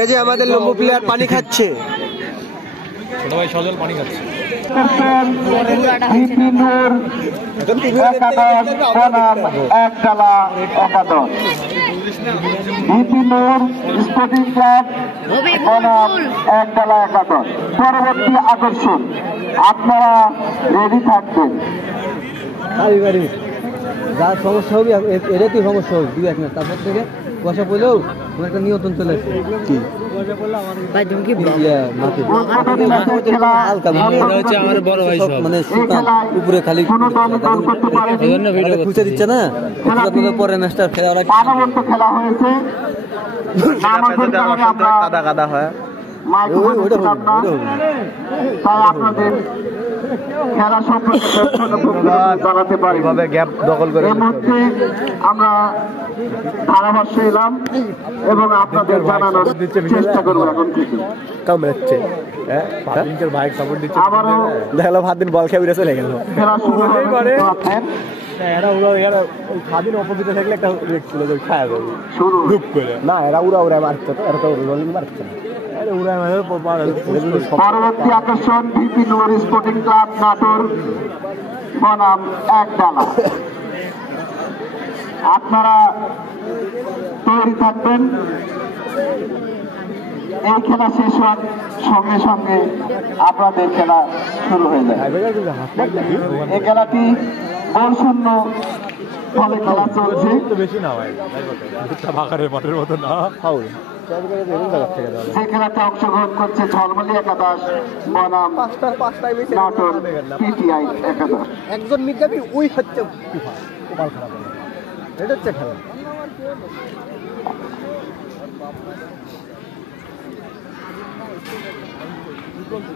এই যে আমাদের লম্বু প্লেয়ার পানি খাচ্ছে, সবাই সজল পানি খাচ্ছে। পরবর্তী আকর্ষণ, আপনারা রেডি থাকবেন। যার সমস্যা হবে এটাতেই সমস্যা হবে 2-1 ম্যাচ, তারপর থেকে বসা পড়লেও একটা নিয়ন্ত্রণ চলে আসছে। কি আমার বড় ভাই মানে উপরে খালি খুঁজে দিচ্ছে না, পরে ম্যাচটা খেলা খেলা হয়েছে, কাদা কাদা হয়। তাই আপনাদের খেলা সম্পর্কে জানাতে পারি। গ্যাপ দখল করে এর মধ্যে আমরা ধারাভাষ্য এলাম এবং আপনাদের জানানোর চেষ্টা করবো এখন থেকে। আবারও দেখলো ভাদিন বল খেয়ে চলে গেল, খেলা শুরু হবে। স্বাধীন অপোজিটে থাকলে একটা ছিল খায় শুরু না, এরা উড়া উড়া মারছে, তো এরা তো মারছে না। পরবর্তী আকর্ষণ ভিপি নূর স্পোর্টিং ক্লাব নাটোর বনাম একডালা। আপনারা তৈরি থাকবেন। এই খেলা শেষ হওয়ার সঙ্গে সঙ্গে আপনাদের খেলা শুরু হয়ে যায়। এই খেলাটি গোল শূন্য ফলে খেলা চলছে। যে খেলাতে অংশগ্রহণ করছে ঝলমলি একাদশ বনাম নাটোর পিটিআই একাদশ। একজন মির্জাবি ওই হচ্ছে এটা হচ্ছে খেলা।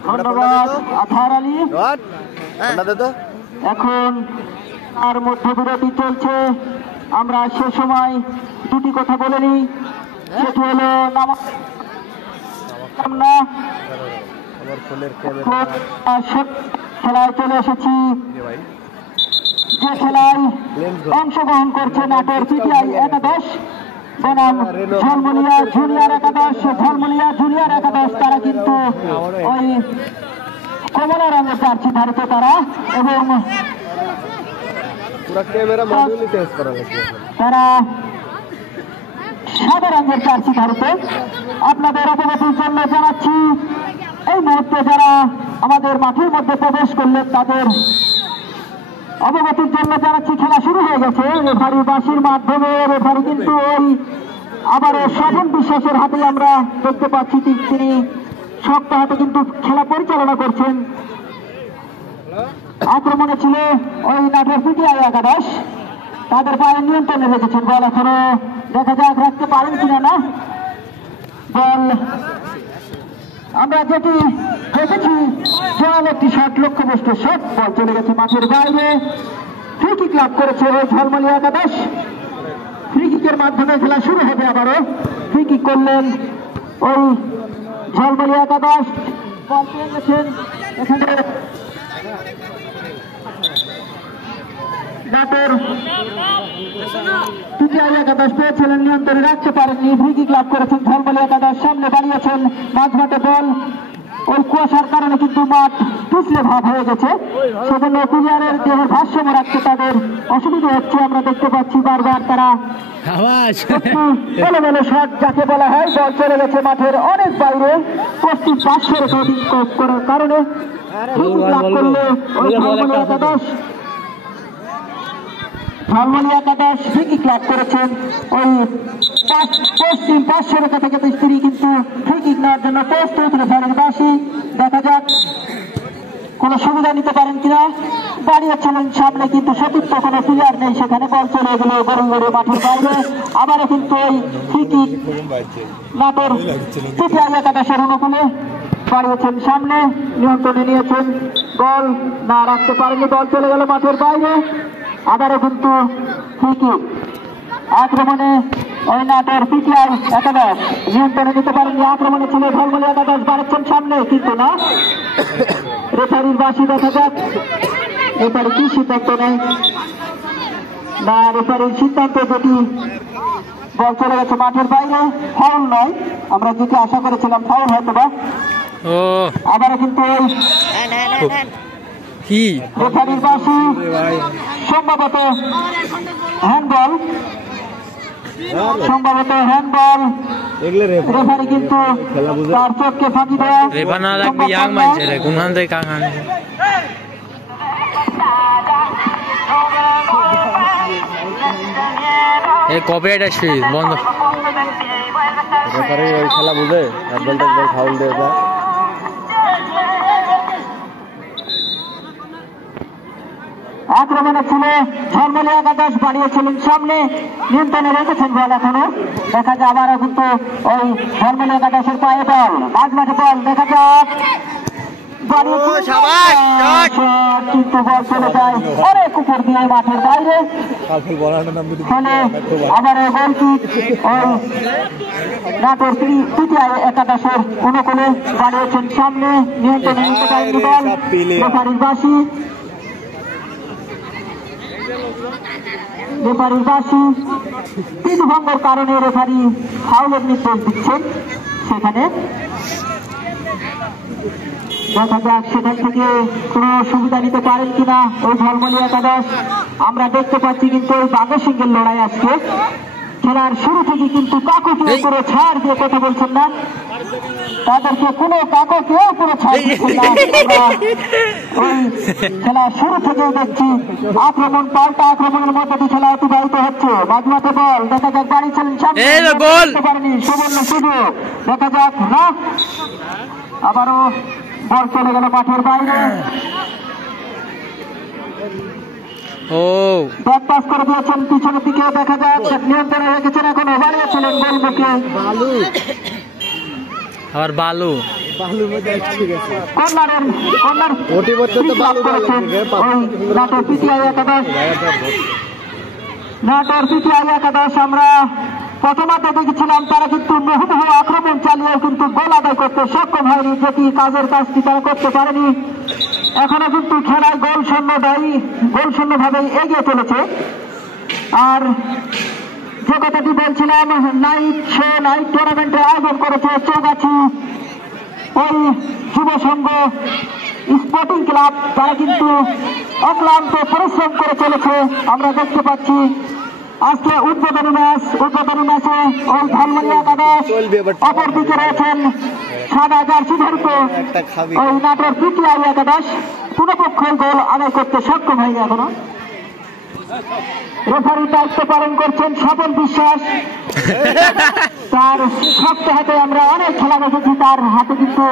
ধন্যবাদ আধার আলী। এখন আর মধ্যে বিরতি চলছে। আমরা সে সময় দুটি কথা বলে নিই, সেটি হলো খেলায় চলে এসেছি, যে খেলায় অংশগ্রহণ করছে নাটোর পিটিআই একাদশ বনাম ঝলমলিয়া জুনিয়র একাদশ। ঝলমলিয়া জুনিয়র একাদশ তারা কিন্তু ওই কমলা রঙের জার্সি ধারিত তারা, এবং তারা সাদা রঙের জার্সি ধারিত। আপনাদের অবগতির জন্য জানাচ্ছি, এই মুহূর্তে যারা আমাদের মাঠের মধ্যে প্রবেশ করলেন তাদের অবগতির জন্য জানাচ্ছি খেলা শুরু হয়ে গেছে। রেফারি বাঁশির মাধ্যমে রেফারি কিন্তু ওই আবারও স্বপন বিশ্বাসের হাতে আমরা দেখতে পাচ্ছি, তিনি শক্ত হাতে কিন্তু খেলা পরিচালনা করছেন। আক্রমণে ছিল ওই নাটোর পিটিআই একাদশ, তাদের পায়ে নিয়ন্ত্রণে রেখেছেন। বল এখনো দেখা যাক রাখতে পারেন কিনা। না, বল আমরা যেটি দেখেছি জল একটি শট, লক্ষ্যবস্তু শট, বল চলে গেছে মাঠের বাইরে। ফ্রি কিক লাভ করেছে ওই ঝলমলি একাদশ। ফ্রি কিকের মাধ্যমে খেলা শুরু হবে আবারও। ফ্রি কিক করলেন ওই ঝলমলি একাদশ, বল পেয়ে গেছেন এখানে নাটোর পিটিআই একাদশ পেয়েছিলেন, নিয়ন্ত্রণে রাখতে পারেননি। ফ্রি কিক লাভ করেছেন ঝলমলি একাদশ, সামনে বাড়িয়েছেন মাঝমাঠে বল। ওই কুয়াশার কারণে কিন্তু মাঠ পিছলে ভাব হয়ে গেছে, সেজন্য প্লেয়ারের দেহের ভারসাম্য রাখতে তাদের অসুবিধা হচ্ছে। আমরা দেখতে পাচ্ছি বারবার তারা এলোমেলো শট যাকে বলা হয়, বল চলে গেছে মাঠের অনেক বাইরে। পশ্চিম পার্শ্ব করার কারণে লাভ করলে ওই ঝলমলি একাদশ। ঝলমলি একাদশ ফ্রি কিক লাভ করেছেন ওই পশ্চিম পার্শ্ব রেখা থেকে। মিস্ত্রি কিন্তু ফ্রি কিক নেওয়ার জন্য প্রস্তুত। রেফারির বাঁশি, দেখা যাক কোন সুবিধা নিতে পারেন কিনা। দাঁড়িয়েছিলেন সামনে কিন্তু সতীর্থ কোনো প্লেয়ার নেই, সেখানে বল চলে গেল গড়ে গড়ে মাঠের বাইরে। আবারও কিন্তু ওই ফ্রি কিক নাটোর পিটিআই একাদশের অনুকূলে বাড়িয়েছেন সামনে, নিয়ন্ত্রণে নিয়েছেন, বল না রাখতে পারেনি, বল চলে গেল মাঠের বাইরে। আবারও কিন্তু ফ্রি কিক। আক্রমণে ওই নাটোর পিটিআই একাদশ নিয়ন্ত্রণে নিতে পারেননি। আক্রমণে ছিল ঝলমলি একাদশ, বাড়াচ্ছেন সামনে কিন্তু না। রেফারির বাঁশি, দেখা যাক রেফারি কি সিদ্ধান্ত নেয়। না, রেফারির সিদ্ধান্ত যেটি বল চলে গেছে মাঠের বাইরে, ফাউল নয়, আমরা যেটা আশা করেছিলাম ফাউল হয়তো বা। ও আবারও কিন্তু কি রেফারির বাঁশি, সম্ভবত হ্যান্ডবল, রেফারি কিন্তু তার চোখকে ফাঁকি দেয়। রেফার না লাগবে ইয়াং মানছে রে কোনখান থেকে কাকান এই কপিরাইট আসছে বন্ধ। রেফারি ওই খেলা বুঝে অ্যাডভান্টেজ বল ফাউল দিয়ে দেয়। আক্রমণে ছিল ঝলমলে একাদশ, বাড়িয়েছিলেন সামনে, নিয়ন্ত্রণে রেখেছেন বল। এখনো দেখা যায় আবারও কিন্তু ওই ঝলমলে একাদশের পায়ে বল, মাঝ মাঠে বল দেখা যাক, কিন্তু বল চলে যায় অনেক উপর দিয়ে মাঠের বাইরে। ফলে আবারও গোল কিক ওই নাটোর তৃতীয় একাদশের অনুকূলে, বাড়িয়েছেন সামনে, নিয়ন্ত্রণে নিতে পারেননি বল। রেফারির বাঁশি, রেফারির বাঁশি তিন ভঙ্গের কারণে রেফারি ফাউলের নির্দেশ দিচ্ছেন। সেখানে দেখা যাক সেখান থেকে কোনো সুবিধা নিতে পারেন কিনা ওই ঝলমলি একাদশ। আমরা দেখতে পাচ্ছি কিন্তু ওই বাঘের সিংহের লড়াই আজকে খেলার শুরু থেকে কিন্তু কাকুকে পুরো ছাড় দিয়ে কথা বলছেন না, তাদেরকে কোনো কাকুকেও পুরো ছাড় দিচ্ছেন না। ওই খেলা শুরু থেকেই দেখছি আক্রমণ পাল্টা আক্রমণের মধ্যে দিয়ে খেলা অতিবাহিত হচ্ছে। মাঝমাঠে বল দেখা যাক, বাড়ি ছিলেন সামনে পারেনি, সুবর্ণ সুযোগ দেখা যাক না, আবারও বল চলে গেল মাঠের বাইরে। ও ব্যাক পাস করে দিয়েছেন পিছনের দিকে, দেখা যাক নিয়ন্ত্রণে রেখেছেন, এখন বাড়িয়েছিলেন গোলমুখে। আবার বালু কর্নার নাটোর পিটিআই একাদশ, নাটোর পিটিআই একাদশ। আমরা প্রথমার্ধে দেখেছিলাম তারা কিন্তু মুহুর্মুহু আক্রমণ চালিয়েও কিন্তু গোল আদায় করতে সক্ষম হয়নি, যেটি কাজের কাজটি তারা করতে পারেনি। এখনো কিন্তু খেলায় গোল শূন্য ভাবে এগিয়ে চলেছে। আর যে কথাটি বলছিলাম, নাইট টুর্নামেন্টের আয়োজন করেছে চৌগাছি ওই যুব সংঘ স্পোর্টিং ক্লাব, তারা কিন্তু অক্লান্ত পরিশ্রম করে চলেছে। আমরা দেখতে পাচ্ছি আজকে উদ্বোধনী ম্যাচে ওই ঝলমলি একাদশ, অপরদিকে রয়েছেন সাদা জার্সি ধরিত ওই নাটোর পিটিআই একাদশ। কোন পক্ষই গোল আদায় করতে সক্ষম হয়নি এখনো। রেফারি দায়িত্ব পালন করছেন স্বপন বিশ্বাস, তার শক্ত হাতে আমরা অনেক খেলা দেখেছি, তার হাতে কিন্তু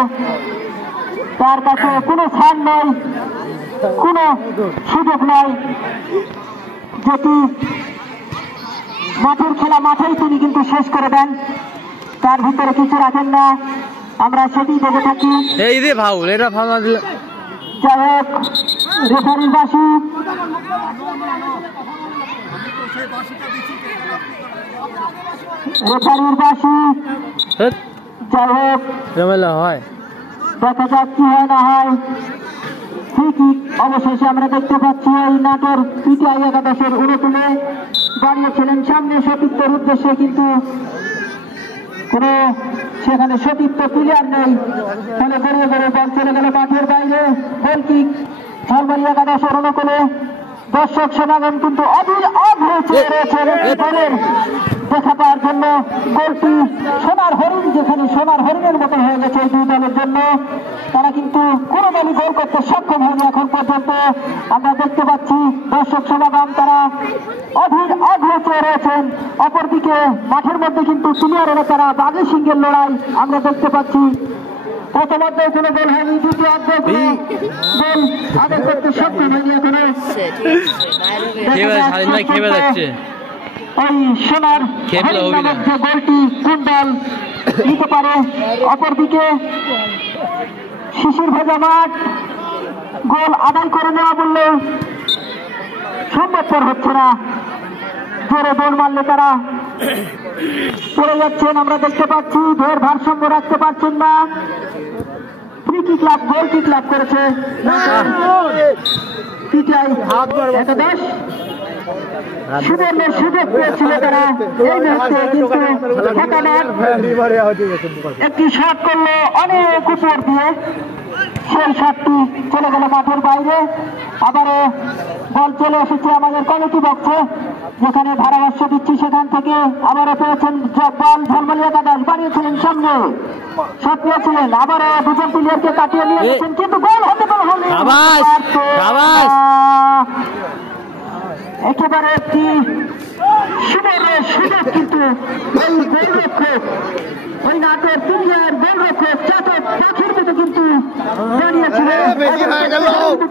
তার কাছে কোনো ছাড় নয়, কোনো সুযোগ নয়, যেটি মাঠের খেলা মাঠেই তিনি কিন্তু শেষ করে দেন, তার ভিতরে কিছু রাখেন না, আমরা সেটি দেখে থাকি। এই রে ফাউল, এটা ফাউল না দিলে যাই হোক, রেফারির বাঁশি, যাই হোক ঝামেলা হয়, দেখা যাক কি হয় না হয়। ঠিকই অবশেষে আমরা দেখতে পাচ্ছি এই নাটোর পিটিআই একাদশের অনুকূলে দাঁড়িয়েছিলেন সামনে সতীর্থের উদ্দেশ্যে, কিন্তু কোনো সেখানে সতীর্থ প্লেয়ার নেই, ফলে গড়িয়ে গড়িয়ে বল চলে গেল মাঠের বাইরে। গোল কিক ঝলমলি একাদশের অনুকূলে। দর্শক সমাগম কিন্তু দলের দেখা পাওয়ার জন্য গোলটি সোনার হরিণ, যেখানে সোনার হরিণের মতো হয়ে গেছে এই দুই দলের জন্য। তারা কিন্তু কোনো দলই গোল করতে সক্ষম হয়নি এখন পর্যন্ত। আমরা দেখতে পাচ্ছি দর্শক সমাগম তারা অধীর আগ্রহ চেয়ে রয়েছেন। অপরদিকে মাঠের মধ্যে কিন্তু সিনিয়রেরা তারা বাঘে সিংহের লড়াই আমরা দেখতে পাচ্ছি। প্রথমার্ধে কোনো গোল হয়নি, দ্বিতীয় অর্ধে গোল আদায় করতে সক্ষম হয়নি এখনো। ওই সোনার মধ্যে গোলটি কোন দল নিতে পারে। অপরদিকে শিশির ভেজা মাঠ, গোল আদায় করে নেওয়া বললে সম্ভবপর হচ্ছে না, জোরে দৌড় মারলে তারা পড়ে যাচ্ছেন আমরা দেখতে পাচ্ছি, ধের ভারসাম্য রাখতে পারছেন না। ফ্রি কিক লাভ, গোল কিক লাভ করেছে পিটিআই একাদশ। সুবর্ণ সুযোগ পেয়েছিল তারা এই মুহূর্তে, কিন্তু একটি শট করলো অনেক উপর দিয়ে, সেই শটটি চলে গেল মাঠের বাইরে। আবারও বল চলে এসেছে আমাদের কমিটি বক্সে, যেখানে ধারাভাষ্য দিচ্ছি সেখান থেকে। আবারও পেয়েছেন বল, ঝলমলি একাদশ বাড়িয়েছিলেন সামনে, শট নিয়েছিলেন, আবারও দুজন প্লেয়ারকে কাটিয়ে নিয়ে গেছেন, কিন্তু গোল হতে পারে একেবারে একটি সুবর্ণ সুযোগ, কিন্তু ওই গোলরক্ষক, ওই নাটের প্লেয়ার গোলরক্ষক চাতক পাখির মতো কিন্তু দাঁড়িয়েছিলেন,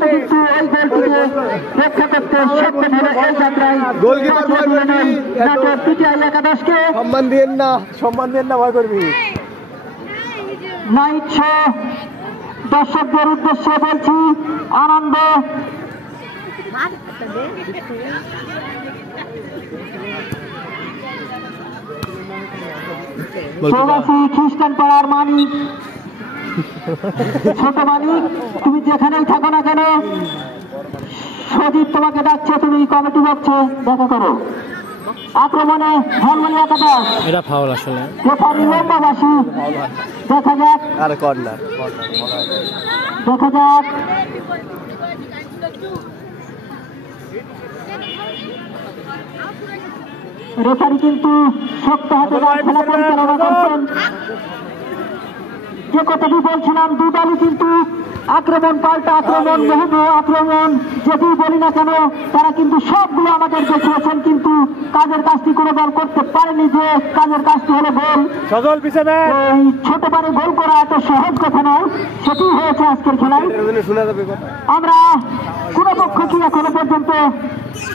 কিন্তু ওই গোলটিকে রক্ষা করতে সক্ষম হলো এই যাত্রায় নাটের পিটিআই একাদশকে। সম্মান দেন না ভয় করবি। নাইট শো দর্শকদের উদ্দেশ্যে বলছি, আনন্দ চৌরাশি খ্রিস্টান পাড়ার মানিক, ছোট মানিক, তুমি যেখানেই থাকো না কেন, সজীব তোমাকে ডাকছে, তুমি কমিটি বক্সে দেখা করো। আক্রমণে ঝলমলি একাদশ, এটা ফাউল আসলে, রেফারি লম্বাবাসী, দেখা যাক দেখা যাক। রেফারি কিন্তু শক্ত হাতে খেলা পরিচালনা করছেন। যে কথাটি বলছিলাম, দুই দলই কিন্তু আক্রমণ পাল্টা আক্রমণ, মোহনীয় আক্রমণ, যেটি বলি না কেন তারা কিন্তু সবগুলো আমাদের দেখিয়েছেন, কিন্তু কাজের কাজটি কোনো দল করতে পারেনি। যে কাজের কাজটি হলো গোল, এই ছোট পারে গোল করা এত সহজ কথা নয়, সেটি হয়েছে আজকের খেলায়। আমরা কোন পক্ষকে এখনো পর্যন্ত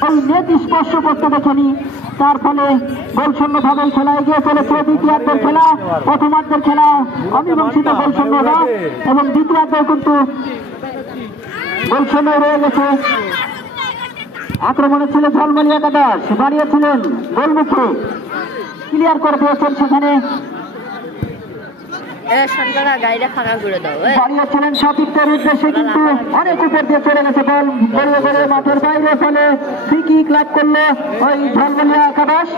ওই নেট স্পর্শ করতে দেখেনি, তার ফলে গোলশূন্য ভাবে খেলা এগিয়ে চলেছে। দ্বিতীয়ার্ধের খেলা, প্রথমার্ধের খেলা অমীমাংসিত গোলশূন্য না, এবং দ্বিতীয়ার্ধেও কিন্তু গোলশূন্য রয়ে গেছে। আক্রমণে ছিল ঝলমলি একাদশ, বাড়িয়েছিলেন গোলমুখে, ক্লিয়ার করে দিয়েছেন সেখানে, বাড়িয়েছিলেন সতীর্থের উদ্দেশ্যে, কিন্তু অনেক উপর দিয়ে চলে গেছে বল, গড়িয়ে গড়িয়ে মাঠের বাইরে, ফলে ফ্রি কিক লাভ করলো ওই ঝলমলি একাদশ।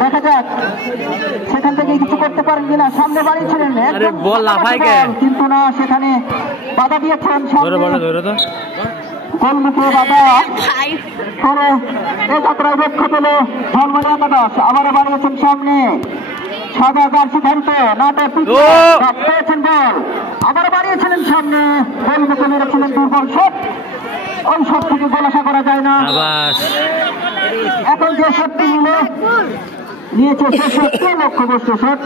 দেখা যাক সেখান থেকে কিছু করতে পারেন কিনা, সামনে বাড়িয়েছিলেন কিন্তু না, সেখানে বাধা দিয়েছেন গোলমুখে বাধা করে এ যাত্রায় রক্ষা পেল ঝলমলি একাদশ। আবারও বাড়িয়েছেন সামনে, সাদা জার্সি ধারিত নাটক পেয়েছেন বল, আবারও বাড়িয়েছিলেন সামনে, গোলমুখে মেরেছিলেন দুর্বল শট, ওই শট থেকে গোল আশা করা যায় না। এখন যে শটটি নিয়েছে সে শটটি লক্ষ্যবস্তু শট,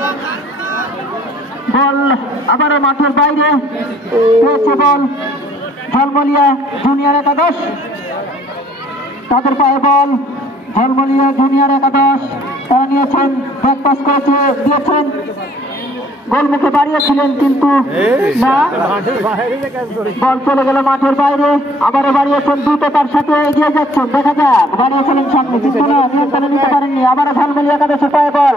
বল আবারও মাঠের বাইরে পেয়েছে বল ঝলমলিয়া জুনিয়র একাদশ, তাদের পায়ে বল, ঝলমলিয়া জুনিয়র একাদশ তারা নিয়েছেন, ব্যাক পাস করেছে, দিয়েছেন, গোলমুখে বাড়িয়েছিলেন কিন্তু না, বল চলে গেল মাঠের বাইরে। আবারও বাড়িয়েছেন, দ্রুততার সাথে এগিয়ে যাচ্ছেন, দেখা যাক, বাড়িয়েছিলেন সামনে কিন্তু না, নিয়ন্ত্রণে নিতে পারেননি। আবারও ঝলমলি একাদশের পায়ে বল,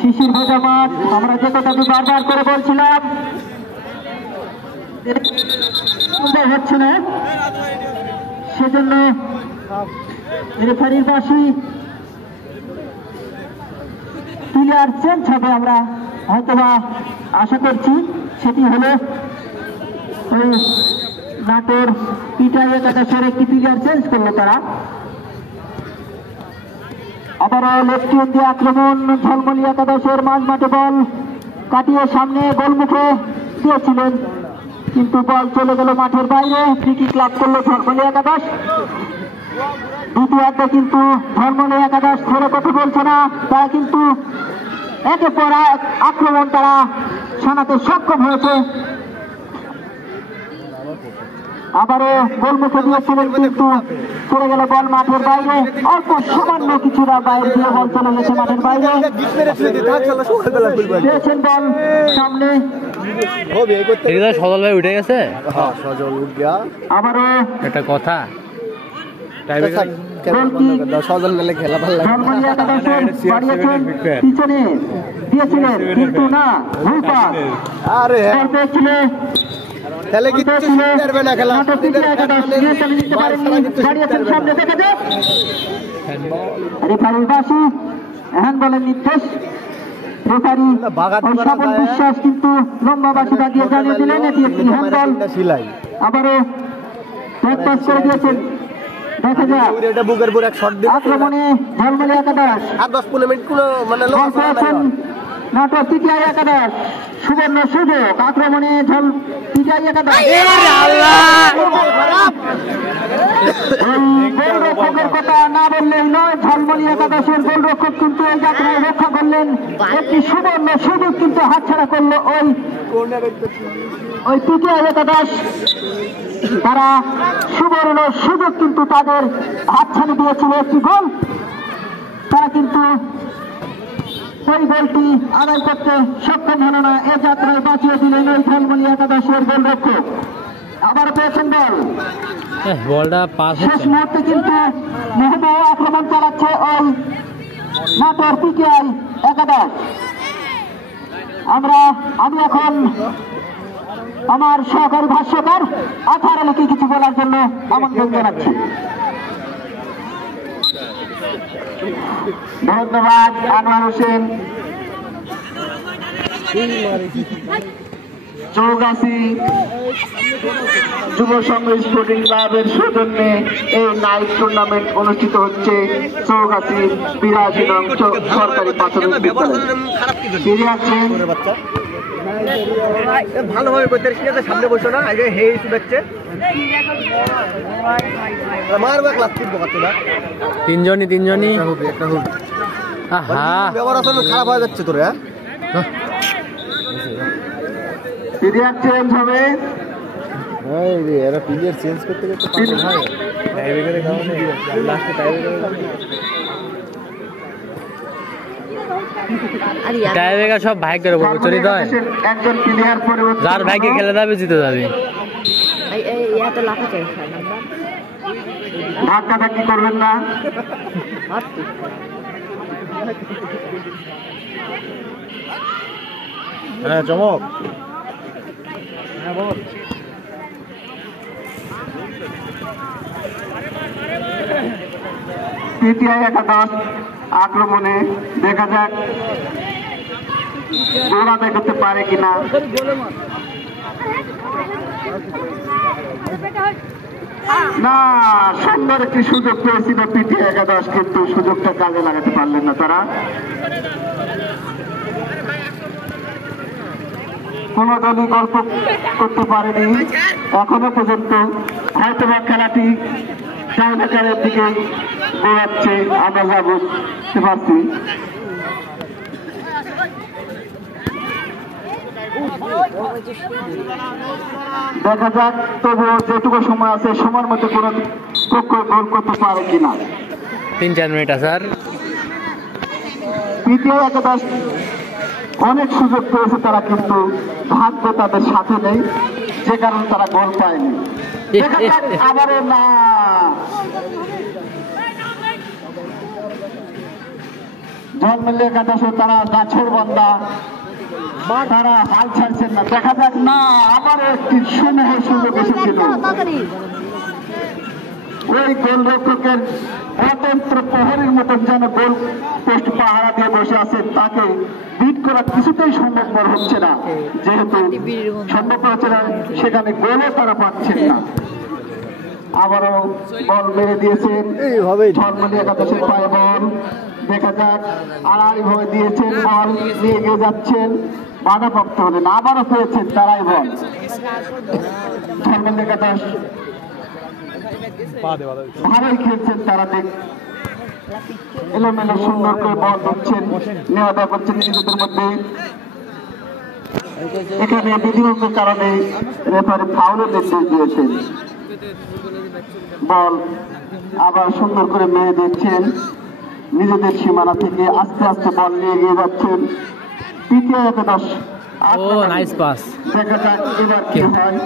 শিশির ভেজা মাঠ, আমরা যে কথাটি বারবার করে বলছিলাম হচ্ছে না, সেজন্য রেফারির পাশে প্লেয়ার চেঞ্জ হবে, আমরা হয়তোবা আশা করছি। সেটি হলো ওই নাটোর পিটিআই একাদশের একটি প্লেয়ার চেঞ্জ করলো তারা। আবারও লেফট দিয়ে আক্রমণ ঝলমলি একাদশের, মাঝ মাঠে বল কাটিয়ে সামনে গোলমুখে দিয়েছিলেন, কিন্তু বল চলে গেল মাঠের বাইরে, ফ্রি কিক লাভ করলো ঝলমলি একাদশ। দ্বিতীয়ার্ধে কিন্তু ঝলমলি একাদশ ধরে কথা বলছে না, তারা কিন্তু একের পর এক আক্রমণ তারা শানাতে সক্ষম হয়েছে। আবারও গোলমুখে দিয়েছিলেন, কিন্তু চলে গেল বল মাঠের বাইরে, অল্প সামান্য কিছুটা বাইরে দিয়ে বল চলে গেছে মাঠের বাইরে, দিয়েছেন বল সামনে, সজল ভাই উঠে গেছে। আবারও একটা কথা, মিলে খেলা ভালো লাগে। ঝলমলি একাদশের বাড়িয়েছেন পিছনে দিয়েছিলেন কিন্তু না ভুল পাস। আরে বল পেয়েছিল তাহলে কি পারবে না খেলা? নাটক পিছিয়ে একাদশ নিয়ন্ত্রণে নিতে পারেননি। বাড়িয়েছেন সামনে দেখা যাক রেফারির বাসি হ্যান্ডবলের নির্দেশ। রেফারি ওই স্বপন বিশ্বাস কিন্তু লম্বা বাসি বাজিয়ে জানিয়ে দিলেন এটি একটি হ্যান্ডবল। আবারও প্র্যাকটিস করে দিয়েছেন। দেখা যাক এটা বুকের উপর এক শট দিবে। আক্রমণে ঝলমলি একাদশ আর 10-15 মিনিট কোনো মানে লোক বল পেয়েছেন নাটক পিটিআই একাদশ। সুবর্ণ সুযোগ আক্রমণে পিটিআই একাদশ। গোলরক্ষকের কথা না বললেই নয়, ঝলমলি একাদশের গোলরক্ষক কিন্তু এই যাত্রায় রক্ষা করলেন। একটি সুবর্ণ সুযোগ কিন্তু হাতছাড়া করলো ওই পিটিআই একাদশ। তারা সুবর্ণ সুযোগ কিন্তু তাদের হাতছানি দিয়েছিল একটি গোল। তারা কিন্তু ওই গোলটি আদায় করতে সক্ষম হল না। এ যাত্রায় বাঁচিয়ে দিলেন ওই ঝলমলি একাদশের গোলরক্ষক। আবার পেয়েছেন বল, বলটা পাস শেষ মুহূর্তে কিন্তু মেহবুব আক্রমণ চালাচ্ছে ওই নাটোর পিটিআই একাদশ। আমি এখন আমার সহকারী ভাষ্যকার আথার আলীকে কিছু বলার জন্য আমন্ত্রণ জানাচ্ছি। ধন্যবাদ আনোয়ার হোসেন। চৌগাছি যুব সংঘ স্পোর্টিং ক্লাবের সৌজন্যে এই নাইট টুর্নামেন্ট অনুষ্ঠিত হচ্ছে চৌগাছি 82 নং সরকারি প্রাথমিক বিদ্যালয়ে। ফিরে আসছেন ভালোভাবে করতে শিখেছে। সামনে বসো না, আগে হে ইস্যু দেখছে মারবে ক্লাস করবো না। তিনজনই ব্যবহার আসলে খারাপ হয়ে যাচ্ছে তোর। পিরিয়ড চেঞ্জ হবে। এরা পিরিয়ড চেঞ্জ করতে করতে পারে না। টাইব্রেকারের কারণে লাস্টে টাইব্রেকার সব ভাগ্যের উপর চলিত হয়। একজন প্লেয়ার পরিবর্তন, যার ভাগ্যে খেলে যাবে জিতে যাবে। ধাক্কাধাক্কি করবেন না। হ্যাঁ চমক। পিটিআই একাদশ আক্রমণে দেখা যাক গোল আদায় করতে পারে কিনা। না, সুন্দর একটি সুযোগ পেয়েছিল পিটিআই একাদশ, কিন্তু সুযোগটা কাজে লাগাতে পারলেন না তারা। কোন দলই গল্প করতে পারেনি এখনো পর্যন্ত। হয়তোবা খেলাটি টাইব্রেকারের দিকে দৌড়াচ্ছে, আমরা যা বুঝতে পারছি। দেখা যাক তবুও যেটুকু সময় আছে সময়ের মধ্যে কোন পক্ষ গোল করতে পারে কিনা। 3-4 মিনিট আছে আর। পিটিআই একাদশ অনেক সুযোগ পেয়েছে তারা, কিন্তু ভাগ্য তাদের সাথে নেই, যে কারণে তারা গোল পায়নি। আবারও না, ঝলমলি একাদশে তারা গাছের বান্দা, তারা হাল ছাড়ছেন না। দেখা যাক না, আবার একটি সুমেহের সুযোগ এসেছিল। ওই গোলরক্ষকের স্বতন্ত্র প্রহরীর মতন যেন গোল পোস্ট পাহারা দিয়ে বসে আছে, তাকে বিট করা কিছুতেই সম্ভবপর হচ্ছে না। যেহেতু সম্ভবপর হচ্ছে না, সেখানে গোলও তারা পাচ্ছেন না। আবারও বল মেরে দিয়েছেন ঝলমলি একাদশের পায়ে বল। দেখা যাক, আড়াইভাবে দিয়েছেন বল, নিয়ে গিয়ে যাচ্ছেন, বাধাপ্রাপ্ত হলেন। আবারও পেয়েছেন তারাই বল। ঝলমলি একাদশ ভালোই খেলছেন তারা, এলোমেলো সুন্দর করে বল দিচ্ছেন, নেওয়া দেওয়া করছেন নিজেদের মধ্যে। এখানে বিধিভঙ্গের কারণে রেফারি ফাউলের নির্দেশ দিয়েছেন। বল আবার সুন্দর করে মেরে দিচ্ছেন, নিজেদের সীমানা থেকে আস্তে আস্তে বল নিয়ে গিয়ে যাচ্ছেন পিটিআই একাদশ। Nice pass. দেখা যাক এবার কি হয়।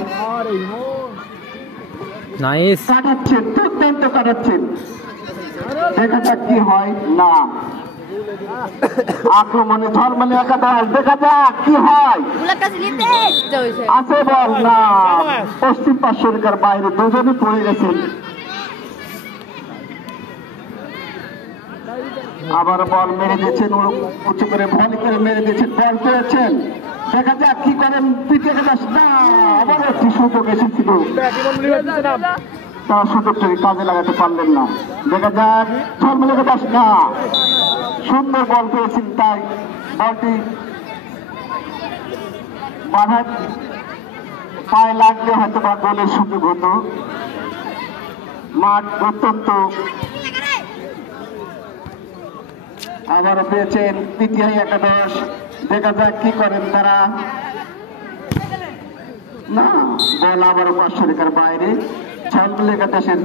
নাইস। কাটাচ্ছেন, দুর্দান্ত কাটাচ্ছেন। দেখা যাক কি হয়। না, আক্রমণে ঝলমলে একাদশ, দেখা যাক কি হয়। আছে বল, না, পশ্চিম পার্শ্বরেখার বাইরে দুজনে পড়ে গেছেন। আবার বল মেরে দিয়েছেন, উঁচু করে ভলি করে মেরে দিয়েছেন, বল পেয়েছেন। দেখা যাক কি করেন তৃতীয় একাদশ। না, আবার একটি সুযোগ এসেছিল, তারা সুযোগটাকে কাজে লাগাতে পারলেন না। দেখা যাক ঝলমলে একাদশ। না, সুন্দর বল পেয়েছেন, তাই বলটি বাধার পায়ে লাগলে হয়তো বা গোলের সুযোগ হতো। মাঠ অত্যন্ত। আবারও পেয়েছেন তৃতীয় একাদশ। দেখা যাক কি করেন তারা। না, বল আবারও পার্শ্বরেখার বাইরে। ঝলমলে একাদশের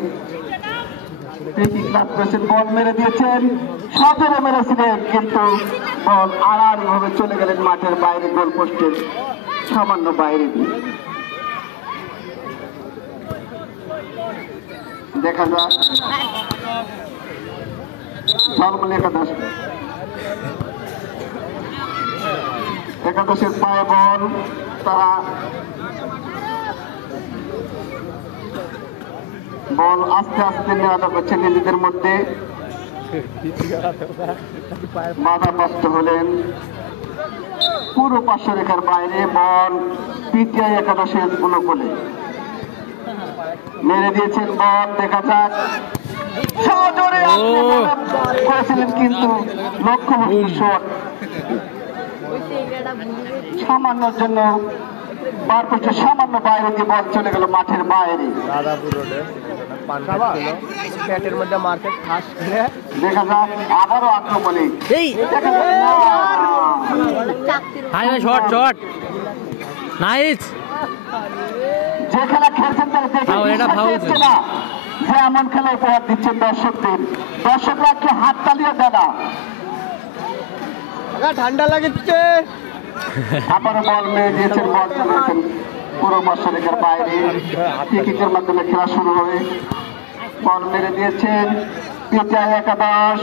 লাভ করেছেন, বল মেরে দিয়েছেন, সজোরে মেরেছিলেন, কিন্তু বল আড়াআড়ি ভাবে চলে গেলেন মাঠের বাইরে, গোল পোস্টের সামান্য বাইরে দিয়ে। দেখা যাক ঝলমলে একাদশ, একাদশের পায়ে বল, তারা বল আস্তে আস্তে নেওয়া করছে নিজেদের মধ্যে। বাধাপ্রাপ্ত হলেন, পুরো পার্শ্বরেখার বাইরে। বল পিটিআই একাদশের অনুকূলে মেরে দিয়েছেন, বল দেখা যাক। সজোরে করেছিলেন, কিন্তু লক্ষ্যভ্রষ্ট শট সামান্যর জন্য বার করছে, সামান্য বাইরে দিয়ে বল চলে গেল মাঠের বাইরে। দেখা যাক আবারও আক্রমণে। Shot shot nice. যে খেলা খেলছেন তারা দেখে না, যে এমন খেলা উপহার দিচ্ছেন দর্শকদের। দর্শকরা একটু হাত তালিয়ে দেনা। ঠান্ডা লাগছে। আবারও বল মেরে দিয়েছেন, বল চলেছেন পুরো পার্শ্বরেখার বাইরে। কিকের মাধ্যমে খেলা শুরু হবে। বল মেরে দিয়েছেন পিটিআই একাদশ।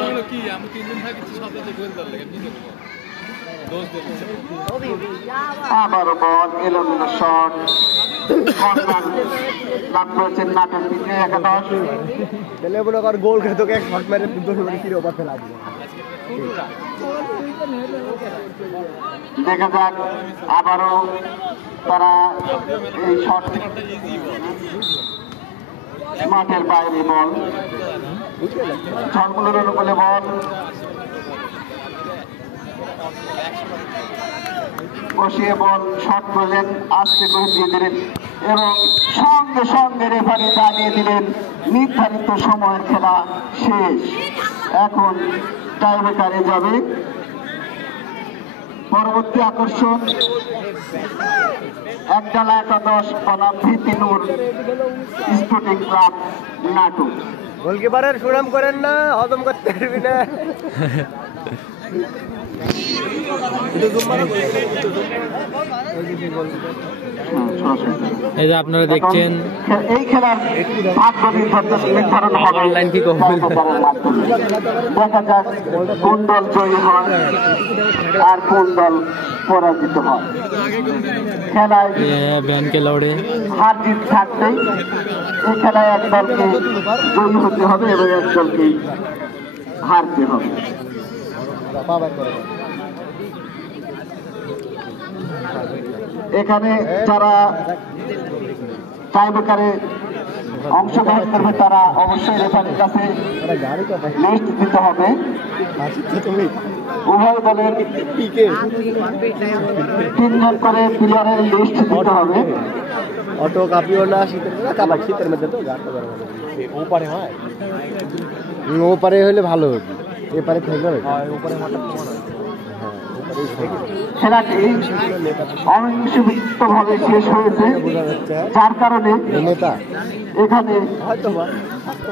আবারও বল এলোমেলো শট, কর্নার লাভ করেছেন নাটোর পিটিআই একাদশ। গোল খেতে শট মেরে লাগবে। দেখা যাক আবারও তারা এই শট মাঠের বাইরে। বল ঝলমলের অনুকূলে বল বসিয়ে বল শট করলেন, আস্তে করে দিয়ে দিলেন এবং সঙ্গে সঙ্গে রেফারি জানিয়ে দিলেন নির্ধারিত সময়ের খেলা শেষ। এখন টাইব্রেকারে যাবে। পরবর্তী আকর্ষণ একডালা একাদশ বনাম ভিতিনুর স্পোর্টিং ক্লাব নাটোর। গোলকিপারের সুনাম করেন না, হজম করতে পারবি না। এই যে আপনারা দেখছেন এই খেলার ভাগ্য নির্ধারণ হবে অনলাইন কি দেখা যাক কোন দল জয়ী হয় আর কোন দল পরাজিত হয়। খেলায় ব্যানকে লড়ে হার জিত থাকতেই এই খেলায় এক দলকে জয়ী হতে হবে এবং এক দলকে হারতে হবে। এখানে যারা টাইব্রেকারে অংশগ্রহণ করবে তারা অবশ্যই রেফারির কাছে লিস্ট দিতে হবে। উভয় দলের 3 জন করে প্লেয়ারের লিস্ট দিতে হবে। অটো কাপিও না, শীতের মধ্যে তো ওপারে হয়, ওপারে হলে ভালো হবে, এপারে থেকে খেলাটি অহিংসভাবে শেষ হয়েছে, যার কারণে এখানে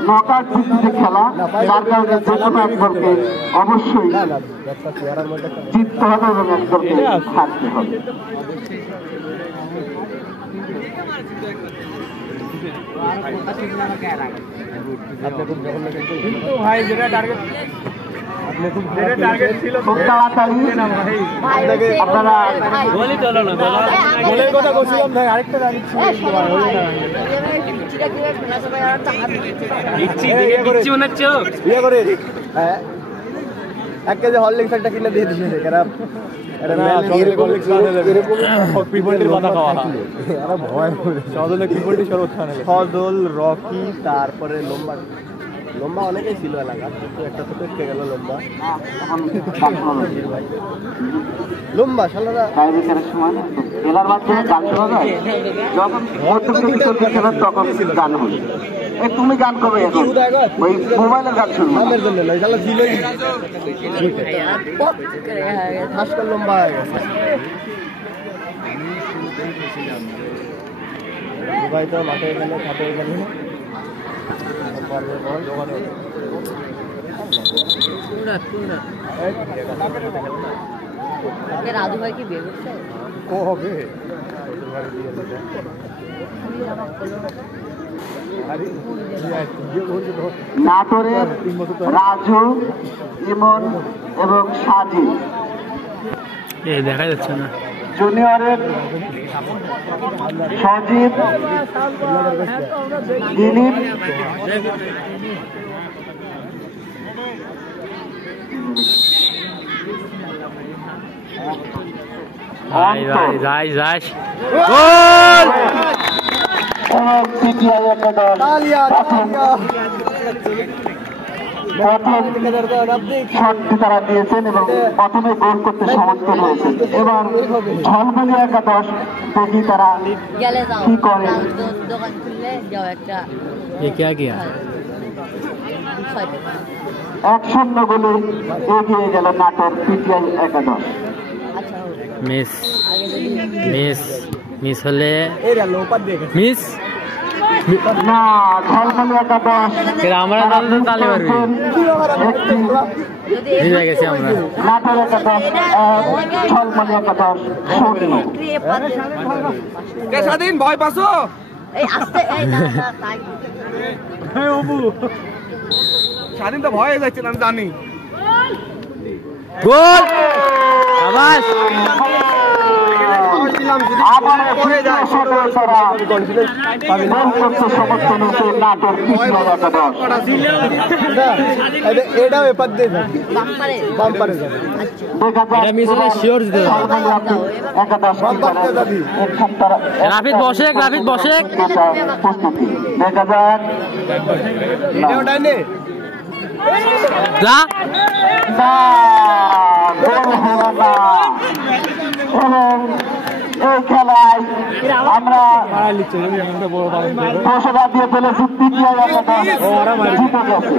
নকআউট ভিত্তিতে খেলা, যার কারণে যে কোনো এক দলকে অবশ্যই জিততে হবে এবং এক দলকে হারতে হবে। খুব তাড়াতাড়ি আপনারা এক কেজি হরলিক্স একটা কিনে দিয়ে দিয়েছে কারণ সদল রকি তারপরে লম্বা লম্বা অনেকেই ছিল এলাকা কিন্তু একটা তো পেটকে গেল লম্বা লম্বা শালারা সময় খেলার মাধ্যমে গান শোনা যায় যখন তখন গান হবে তুমি গান করবে এখন ওই মোবাইলের গান শুনবো নামের জন্য নয় শালা ছিলই হাসকার লম্বা হয়ে গেছে ভাই তো মাঠে গেলে খাটে গেলে রাজু ভাই কি বিয়ে করছে ও হবে নাটোরের রাজু ইমন এবং সাজি দেখা যাচ্ছে না জুনিয়রের সজীব দিলীপ গোল এবং পিটিআই একাদশ শটটি তারা দিয়েছেন এবং প্রথমে গোল করতে সমর্থন হয়েছেন। এবার ঝলমলি একাদশ দেখি তারা গেলে যাও কি করে। দোকান খুললে যাও একটা ये क्या किया 1-0 গোলে এগিয়ে গেল নাটোর পিটিআই একাদশ। আচ্ছা मिस আগে যদি मिस मिस হলে এরা লোপার দিয়ে গেছে মিস না ঝলমলি একাদশ আমরা তালে পারবি একটি যদি ভিজে গেছি আমরা নাটোর একাদশ ঝলমলি একাদশ 0। স্বাধীন ভয় পাসো এই আস্তে এই না না তাই স্বাধীন তো ভয় যাচ্ছে আমি জানি গোল আবাস আবার তৃতীয় শটে তারা গোল করতে সমর্থন হয়েছে নাটোর পিটিআই একাদশ। এটাও এপার দিয়ে যাবে বাম্পারে বাম্পারে যাবে দেখা যাক এটা মিস হলে শিওর দিতে হবে। ঝলমলি একাদশ কি করে। এখান তারা রাফিদ বসেক প্রস্তুতি দেখা যাক এটাও ডাইনে যা না গোল হলো না। এবং এই খেলায় আমরা ঘোষণা দিয়ে ফেলেছি পিটিআই একাদশ জিতে গেছে।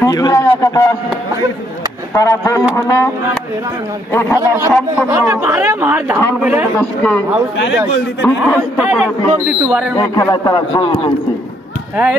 পিটিআই একাদশ তারা জয়ী হলে এই খেলার সম্পূর্ণ ঝলমলি একাদশকে বিধ্বস্ত করে দিয়ে এই খেলায় তারা জয়ী হয়েছে। এই